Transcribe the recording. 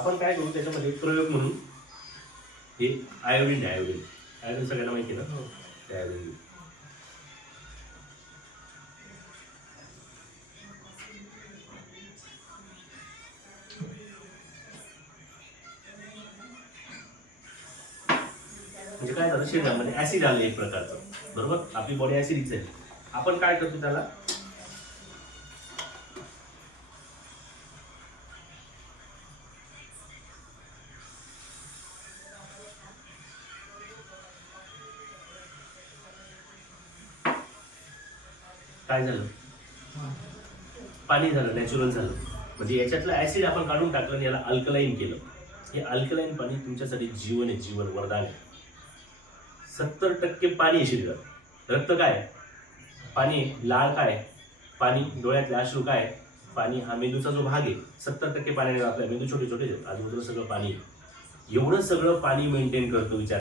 आपण काय करू त्याच्यामध्ये प्रयोग म्हणून हे आयोडीन आहे. आयोडीन आयोडीन सगळ्यांना माहिती ना. ते आयोडीन म्हणजे काय झालं, शरीरामध्ये ऍसिड आलं एक प्रकारचं, बरोबर. आपली बॉडी ऍसिडिक आहे. आपण काय करतो त्याला काय झालं, पाणी झालं, नॅचरल झालं. म्हणजे याच्यातलं ऍसिड आपण काढून टाकलं आणि याला अल्कलाईन केलं. हे अल्कलाईन पाणी तुमच्यासाठी जीवन आहे, जीवन वरदान आहे. 70% पाणी आहे शरीरात. रक्त काय पाणी, लाळ काय पाणी, डोळ्यातले अश्रू काय पाणी. हा मेंदूचा जो भाग आहे 70% पाण्याने आपला मेंदू छोटे छोटे आजूबाजूला सगळं पाणी. एवढं सगळं पाणी मेंटेन करतो विचार.